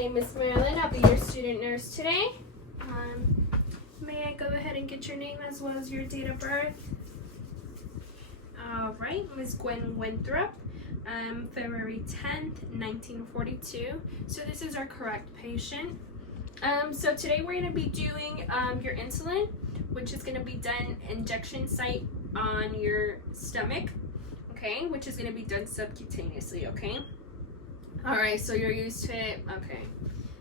name is Marilyn. I'll be your student nurse today. May I go ahead and get your name as well as your date of birth? All right, Ms. Gwen Winthrop, February 10th, 1942. So this is our correct patient. So today we're going to be doing your insulin, which is going to be done injection site on your stomach, okay, which is going to be done subcutaneously, okay? All right, so you're used to it, okay.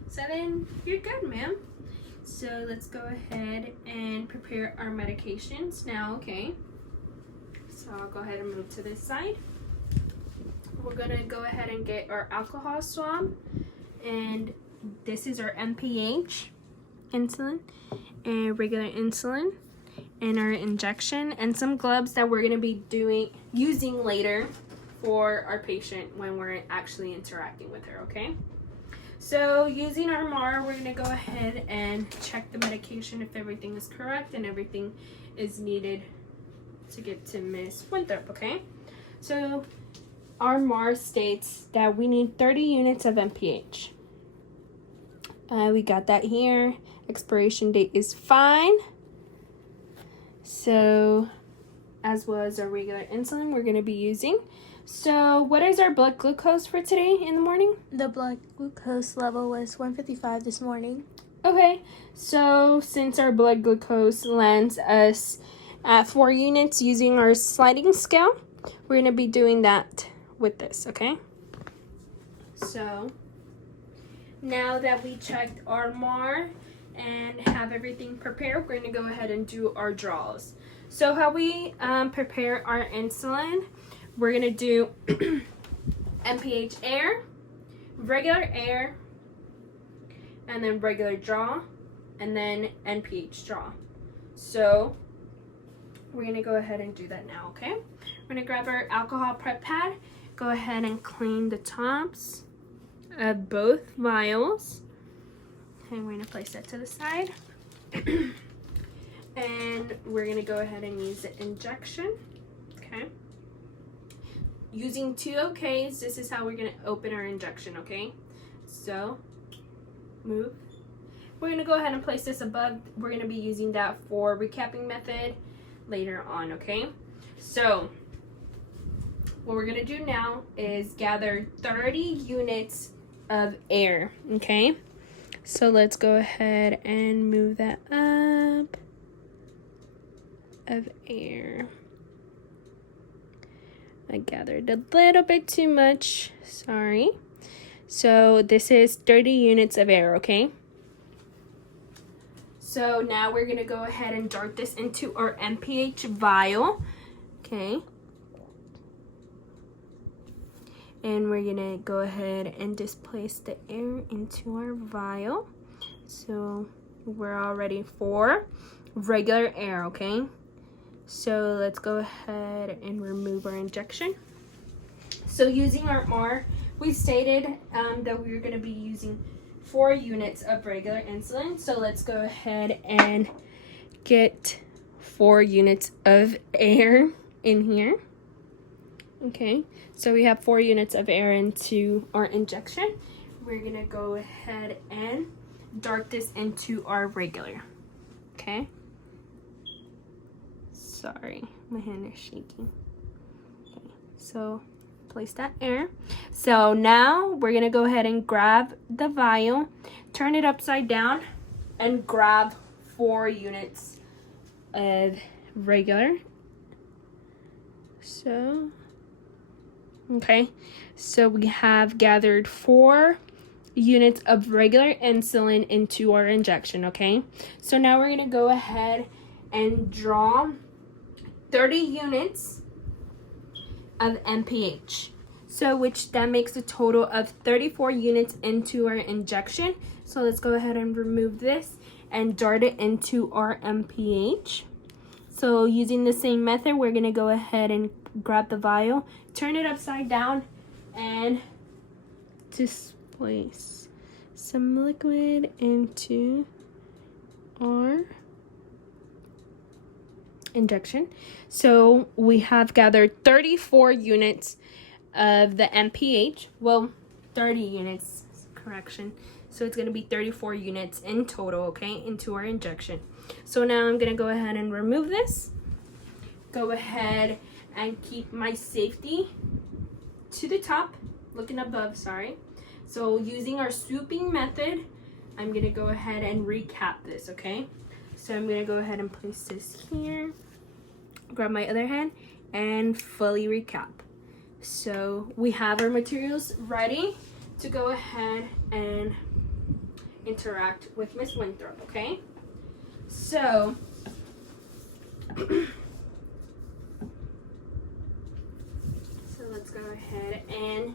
So then you're good, ma'am. So let's go ahead and prepare our medications now, okay? So I'll go ahead and move to this side. We're gonna go ahead and get our alcohol swab, and this is our MPH insulin and regular insulin and our injection and some gloves that we're gonna be using later for our patient when we're actually interacting with her, okay? So using our MAR, we're gonna go ahead and check the medication if everything is correct and everything is needed to get to Miss Winthrop, okay? So our MAR states that we need 30 units of MPH. We got that here. Expiration date is fine. So as well as our regular insulin we're gonna be using. So what is our blood glucose for today in the morning? The blood glucose level was 155 this morning. Okay, so since our blood glucose lands us at 4 units using our sliding scale, we're going to be doing that with this, okay? So now that we checked our MAR and have everything prepared, we're going to go ahead and do our draws. So how we prepare our insulin, we're going to do MPH air, regular air, and then regular draw, and then NPH draw. So we're going to go ahead and do that now, okay? We're going to grab our alcohol prep pad, go ahead and clean the tops of both vials, and we're going to place that to the side. And we're going to go ahead and use the injection, okay? Using 2 OKs, this is how we're going to open our injection, okay? So, move. We're going to go ahead and place this above. We're going to be using that for recapping method later on, okay? So, what we're going to do now is gather 30 units of air, okay? So, let's go ahead and move that up of air. I gathered a little bit too much, sorry. So this is 30 units of air, okay? So now we're gonna go ahead and dart this into our MPH vial, okay? And we're gonna go ahead and just place the air into our vial. So we're all ready for regular air, okay? So let's go ahead and remove our injection. So using our MAR, we stated that we were going to be using 4 units of regular insulin. So let's go ahead and get 4 units of air in here. Okay, so we have 4 units of air into our injection. We're going to go ahead and dart this into our regular. Okay. Sorry, my hand is shaking. Okay, so place that air. So now we're gonna go ahead and grab the vial, turn it upside down, and grab 4 units of regular. So, okay, so we have gathered 4 units of regular insulin into our injection, okay? So now we're gonna go ahead and draw 30 units of MPH. So which that makes a total of 34 units into our injection. So let's go ahead and remove this and dart it into our MPH. So using the same method, we're gonna go ahead and grab the vial, turn it upside down, and just place some liquid into our injection. So we have gathered 34 units of the MPH. Well, 30 units, correction. So it's gonna be 34 units in total, okay, into our injection. So now I'm gonna go ahead and remove this. Go ahead and keep my safety to the top, looking above, sorry. So using our swooping method, I'm gonna go ahead and recap this, okay? So I'm gonna go ahead and place this here, grab my other hand, and fully recap. So we have our materials ready to go ahead and interact with Miss Winthrop, okay? So let's go ahead and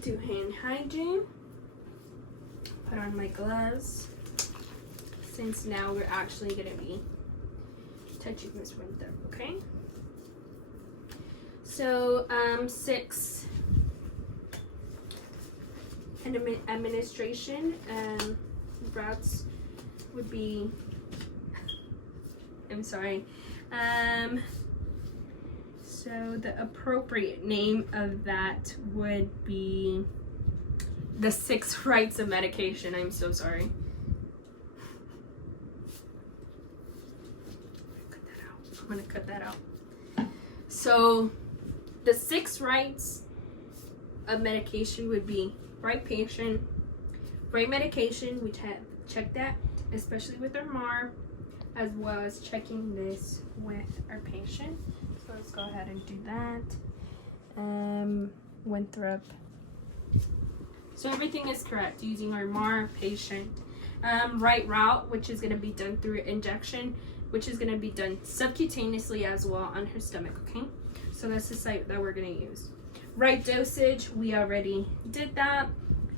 do hand hygiene. Put on my gloves, since now we're actually gonna be touching Miss Winthrop, okay? So 6 administration routes would be, I'm sorry, so the appropriate name of that would be the 6 rights of medication. I'm so sorry. Cut that out. I'm gonna cut that out. So the 6 rights of medication would be right patient, right medication, which have checked that, especially with our MAR, as well as checking this with our patient. So let's go ahead and do that. Winthrop. So everything is correct using our MAR, patient. Right route, which is going to be done through injection, which is going to be done subcutaneously as well on her stomach, okay? So that's the site that we're going to use. Right dosage, we already did that.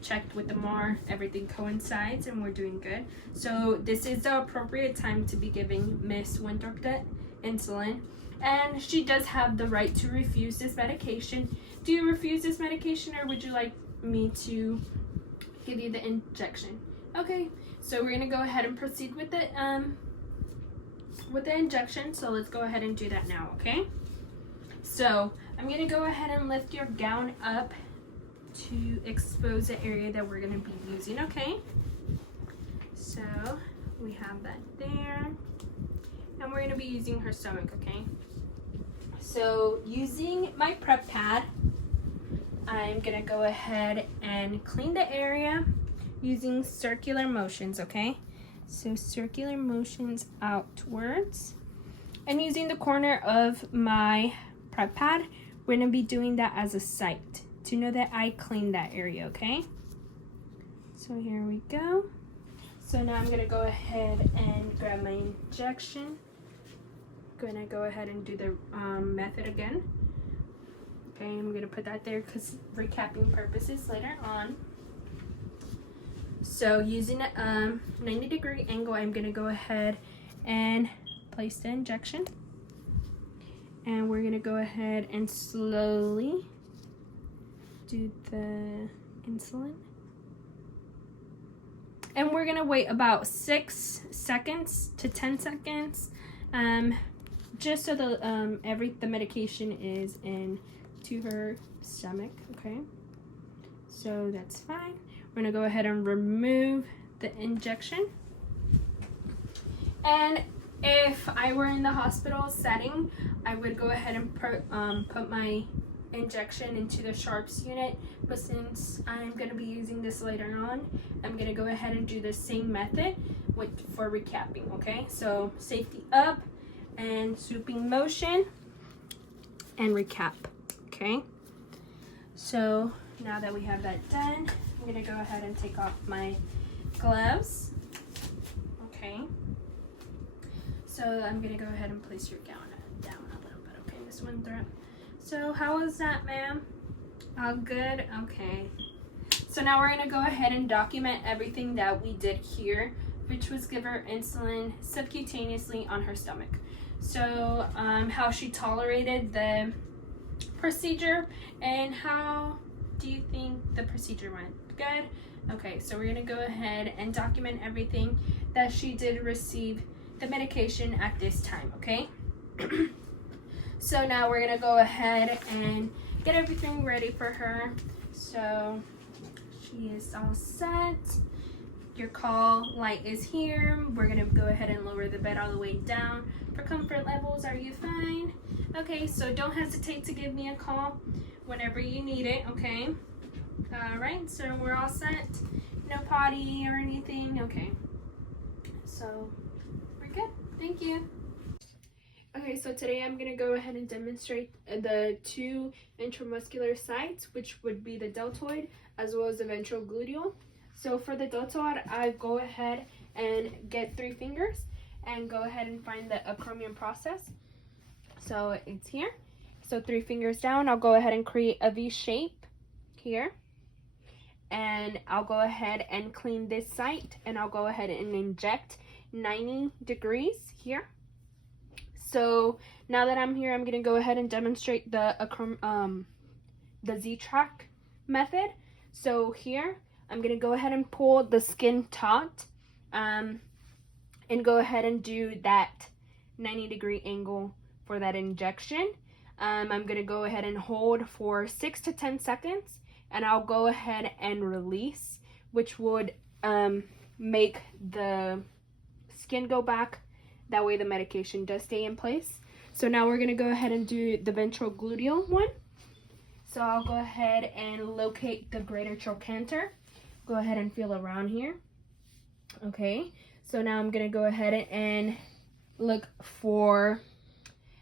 Checked with the MAR, everything coincides and we're doing good. So this is the appropriate time to be giving Miss Winthrop the insulin. And she does have the right to refuse this medication. Do you refuse this medication, or would you like me to give you the injection? Okay, so we're gonna go ahead and proceed with the injection. So let's go ahead and do that now, okay? So I'm gonna go ahead and lift your gown up to expose the area that we're gonna be using, okay? So we have that there, and we're gonna be using her stomach, okay? So using my prep pad, I'm gonna go ahead and clean the area using circular motions, okay? So circular motions outwards, and using the corner of my prep pad, we're gonna be doing that as a sight to know that I cleaned that area, okay? So here we go. So now I'm gonna go ahead and grab my injection. Gonna go ahead and do the method again. Okay, I'm gonna put that there because recapping purposes later on. So using a 90-degree angle, I'm gonna go ahead and place the injection. And we're gonna go ahead and slowly do the insulin. And we're gonna wait about 6 seconds to 10 seconds, just so the medication is into her stomach, okay? So that's fine. We're gonna go ahead and remove the injection. And if I were in the hospital setting, I would go ahead and put my injection into the Sharps unit, but since I'm going to be using this later on, I'm going to go ahead and do the same method for recapping, okay? So safety up and swooping motion and recap, okay? So now that we have that done, I'm going to go ahead and take off my gloves, okay? So I'm going to go ahead and place your gown down a little bit, okay, Miss Winthrop? So how was that, ma'am? All good? Okay. So now we're gonna go ahead and document everything that we did here, which was give her insulin subcutaneously on her stomach. So how she tolerated the procedure, and how do you think the procedure went? Good? Okay, so we're gonna go ahead and document everything that she did receive the medication at this time, okay? So now we're gonna go ahead and get everything ready for her. So She is all set. Your call light is here. We're gonna go ahead and lower the bed all the way down. For comfort levels, are you fine? Okay, so don't hesitate to give me a call whenever you need it, okay? All right, so we're all set. No potty or anything, okay. So we're good, thank you. Okay, so today I'm gonna go ahead and demonstrate the two intramuscular sites, which would be the deltoid as well as the ventral gluteal. So for the deltoid, I go ahead and get 3 fingers and go ahead and find the acromion process. So it's here. So 3 fingers down, I'll go ahead and create a V shape here. And I'll go ahead and clean this site, and I'll go ahead and inject 90 degrees here. So now that I'm here, I'm gonna go ahead and demonstrate the Z-Track method. So here, I'm gonna go ahead and pull the skin taut, and go ahead and do that 90-degree angle for that injection. I'm gonna go ahead and hold for 6 to 10 seconds, and I'll go ahead and release, which would make the skin go back. That way the medication does stay in place. So now we're gonna go ahead and do the ventral gluteal one. So I'll go ahead and locate the greater trochanter. Go ahead and feel around here. Okay, so now I'm gonna go ahead and look for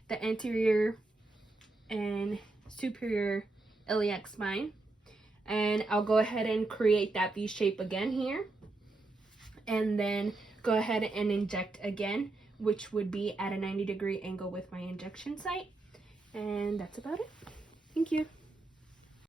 the anterior and superior iliac spine. And I'll go ahead and create that V shape again here. And then go ahead and inject again, which would be at a 90-degree angle with my injection site. And that's about it. Thank you.